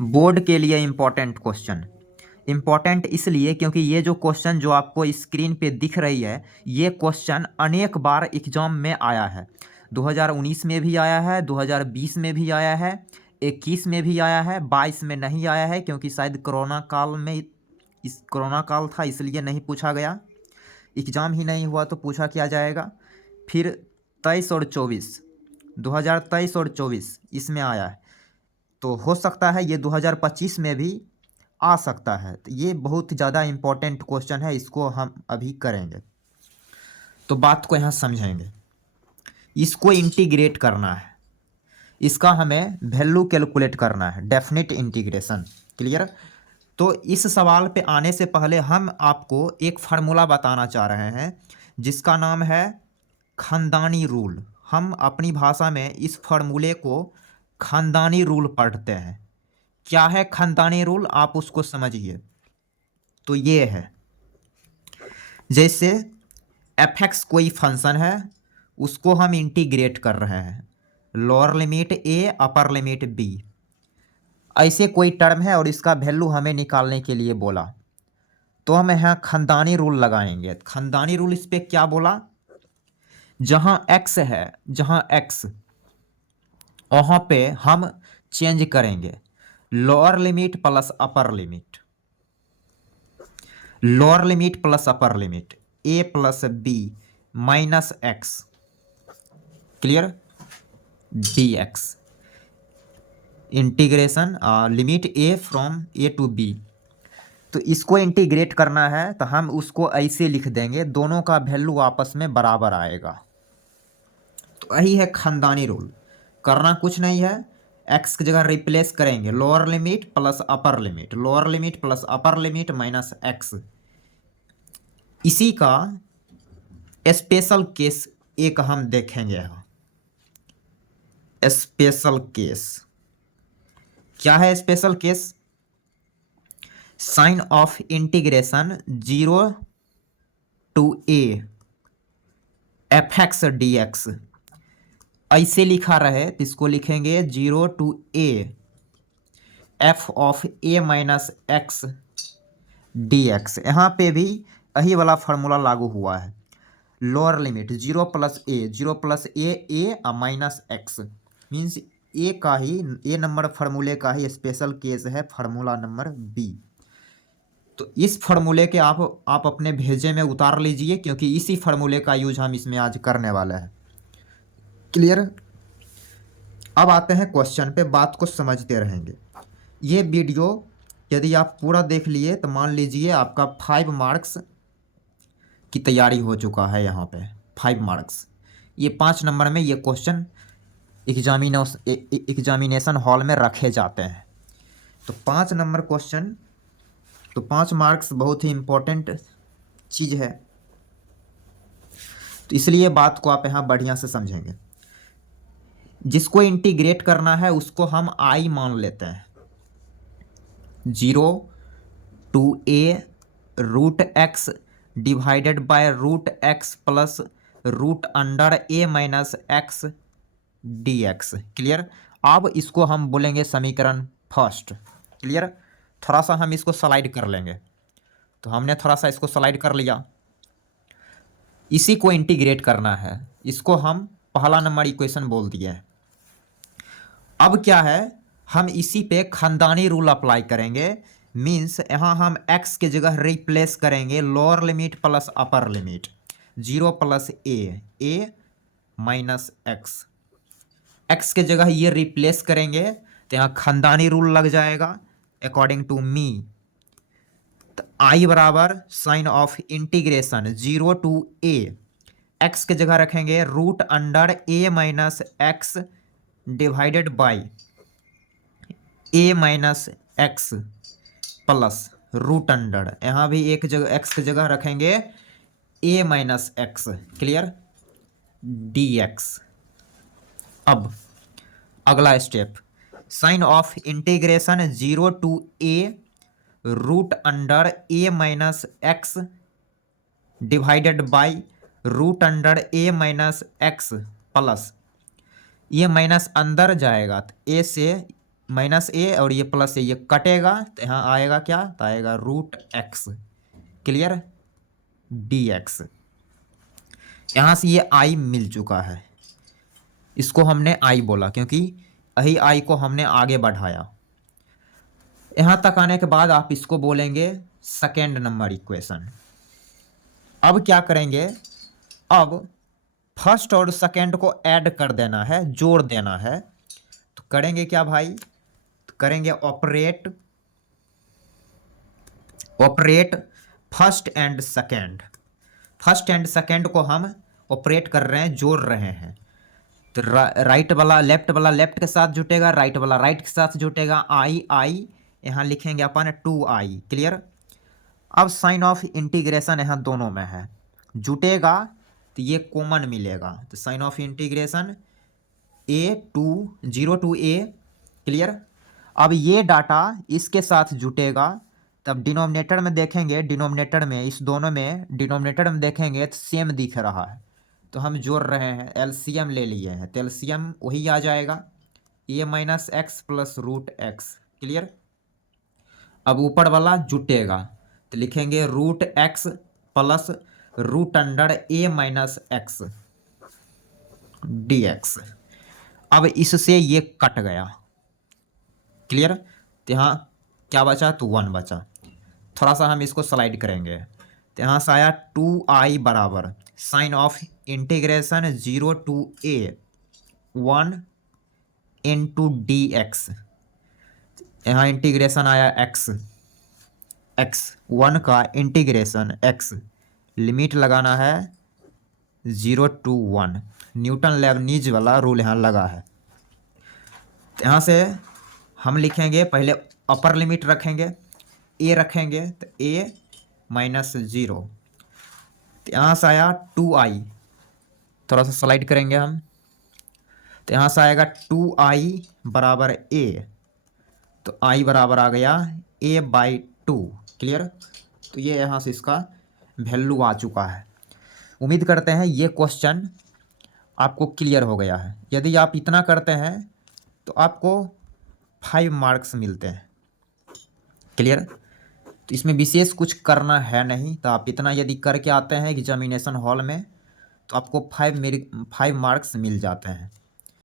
Board के लिए important question. Important इसलिए क्योंकि ये जो क्वेश्चन जो आपको स्क्रीन पे दिख रही है, ये क्वेश्चन अनेक बार एग्जाम में आया है। 2019 में भी आया है, 2020 में भी आया है, 21 में भी आया है, 22 में नहीं आया है क्योंकि शायद कोरोना काल में इस कोरोना काल था इसलिए नहीं पूछा गया। एग्ज़ाम ही नहीं हुआ तो पूछा क्या जाएगा। फिर 23 और 24, 2023 और 24 इसमें आया है। तो हो सकता है ये 2025 में भी आ सकता है। तो ये बहुत ज़्यादा इम्पोर्टेंट क्वेश्चन है, इसको हम अभी करेंगे। तो बात को यहाँ समझेंगे। इसको इंटीग्रेट करना है, इसका हमें वैल्यू कैलकुलेट करना है, डेफिनेट इंटीग्रेशन। क्लियर। तो इस सवाल पे आने से पहले हम आपको एक फार्मूला बताना चाह रहे हैं जिसका नाम है खानदानी रूल। हम अपनी भाषा में इस फार्मूले को खानदानी रूल पढ़ते हैं। क्या है खानदानी रूल, आप उसको समझिए। तो ये है, जैसे एफ एक्स कोई फंक्शन है, उसको हम इंटीग्रेट कर रहे हैं, लोअर लिमिट ए अपर लिमिट बी, ऐसे कोई टर्म है और इसका वैल्यू हमें निकालने के लिए बोला। तो हम यहाँ खानदानी रूल लगाएंगे। खानदानी रूल इस पे क्या बोला, जहाँ एक्स है, जहाँ एक्स, वहाँ पे हम चेंज करेंगे lower limit plus upper limit, lower limit plus upper limit, a plus b minus x, clear, d x, integration limit a from a to b. तो इसको इंटीग्रेट करना है तो हम उसको ऐसे लिख देंगे, दोनों का वैल्यू आपस में बराबर आएगा। तो यही है खानदानी रूल। करना कुछ नहीं है, एक्स की जगह रिप्लेस करेंगे lower limit plus upper limit, lower limit plus upper limit minus x. इसी का स्पेशल केस एक हम देखेंगे यहाँ। स्पेशल केस क्या है? Special case sign of integration 0 to a f x d x, ऐसे लिखा रहे तो इसको लिखेंगे 0 to a f of a minus x d x. यहाँ पे भी यही वाला फार्मूला लागू हुआ है, lower limit 0 plus a, 0 plus a minus x, means a का ही, ए नंबर फार्मूले का ही स्पेशल केस है फार्मूला नंबर बी। तो इस फार्मूले के आप अपने भेजे में उतार लीजिए क्योंकि इसी फार्मूले का यूज हम इसमें आज करने वाले हैं। क्लियर। अब आते हैं क्वेश्चन पे, बात को समझते रहेंगे। ये वीडियो यदि आप पूरा देख लिए तो मान लीजिए आपका 5 मार्क्स की तैयारी हो चुका है। यहाँ पे 5 मार्क्स, ये 5 नंबर में ये क्वेश्चन एग्जामिनेशन हॉल में रखे जाते हैं। तो 5 नंबर क्वेश्चन, तो 5 मार्क्स बहुत ही इम्पोर्टेंट चीज़ है। तो इसलिए बात को आप यहाँ बढ़िया से समझेंगे। जिसको इंटीग्रेट करना है उसको हम आई मान लेते हैं, 0 to a root x divided by root x plus root under a minus x d x. Clear. अब इसको हम बोलेंगे समीकरण फर्स्ट। क्लियर। थोड़ा सा हम इसको स्लाइड कर लेंगे, तो हमने थोड़ा सा इसको स्लाइड कर लिया। इसी को इंटीग्रेट करना है, इसको हम पहला नंबर इक्वेशन बोल दिए हैं। अब क्या है, हम इसी पे खानदानी रूल अप्लाई करेंगे, मीन्स यहाँ हम x के जगह रिप्लेस करेंगे lower limit plus upper limit, 0 plus a minus x, x के जगह ये रिप्लेस करेंगे तो यहाँ खानदानी रूल लग जाएगा अकॉर्डिंग टू मी। तो आई बराबर sign of integration 0 to a, x के जगह रखेंगे root under a minus x divided by a minus x plus root under, यहाँ भी एक जगह एक्स की जगह रखेंगे a minus x, clear, d x. अब अगला step, sign of integration 0 to a root under a minus x divided by root under a minus x plus, ये माइनस अंदर जाएगा तो ए से माइनस ए और ये प्लस ए, ये कटेगा तो यहाँ आएगा क्या, तो आएगा root x. Clear, d x. यहाँ से ये आई मिल चुका है, इसको हमने आई बोला क्योंकि यही आई को हमने आगे बढ़ाया। यहाँ तक आने के बाद आप इसको बोलेंगे सेकेंड नंबर इक्वेशन। अब क्या करेंगे, अब फर्स्ट और सेकेंड को ऐड कर देना है, जोड़ देना है। तो करेंगे क्या भाई, तो करेंगे operate first and second. First and second को हम ऑपरेट कर रहे हैं, जोड़ रहे हैं। तो राइट वाला लेफ्ट के साथ जुटेगा, राइट वाला राइट के साथ जुटेगा। आई यहाँ लिखेंगे अपन 2i। क्लियर। अब साइन ऑफ इंटीग्रेशन यहाँ दोनों में है, जुटेगा तो ये कॉमन मिलेगा। तो sign of integration zero to a. Clear. अब ये डाटा इसके साथ जुटेगा, तब डिनोमिनेटर में देखेंगे, डिनोमिनेटर में इस दोनों में डिनोमिनेटर में देखेंगे तो सेम दिख रहा है, तो हम जोड़ रहे हैं, एलसीएम ले लिए हैं, तो एलसीएम वही आ जाएगा, a minus x plus root x. Clear. अब ऊपर वाला जुटेगा तो लिखेंगे root x plus root under a minus x d x. अब इससे ये कट गया। क्लियर। तो यहाँ क्या बचा, तो 1 बचा। थोड़ा सा हम इसको स्लाइड करेंगे तो यहाँ से आया 2i बराबर sign of integration 0 to a 1 into d x. यहाँ इंटीग्रेशन आया x 1 का इंटीग्रेशन x, लिमिट लगाना है 0 टू 1। न्यूटन लेबनीज वाला रूल यहाँ लगा है। यहाँ से हम लिखेंगे, पहले अपर लिमिट रखेंगे, a रखेंगे तो a माइनस 0। तो यहाँ से आया 2i, थोड़ा सा स्लाइड करेंगे हम, तो यहाँ से आएगा 2i बराबर a, तो i बराबर आ गया a/2। क्लियर। तो ये यहाँ से इसका वैल्यू आ चुका है। उम्मीद करते हैं ये क्वेश्चन आपको क्लियर हो गया है। यदि आप इतना करते हैं तो आपको 5 मार्क्स मिलते हैं। क्लियर। तो इसमें विशेष कुछ करना है नहीं, तो आप इतना यदि करके आते हैं एग्जामिनेशन हॉल में तो आपको 5 मार्क्स मिल जाते हैं।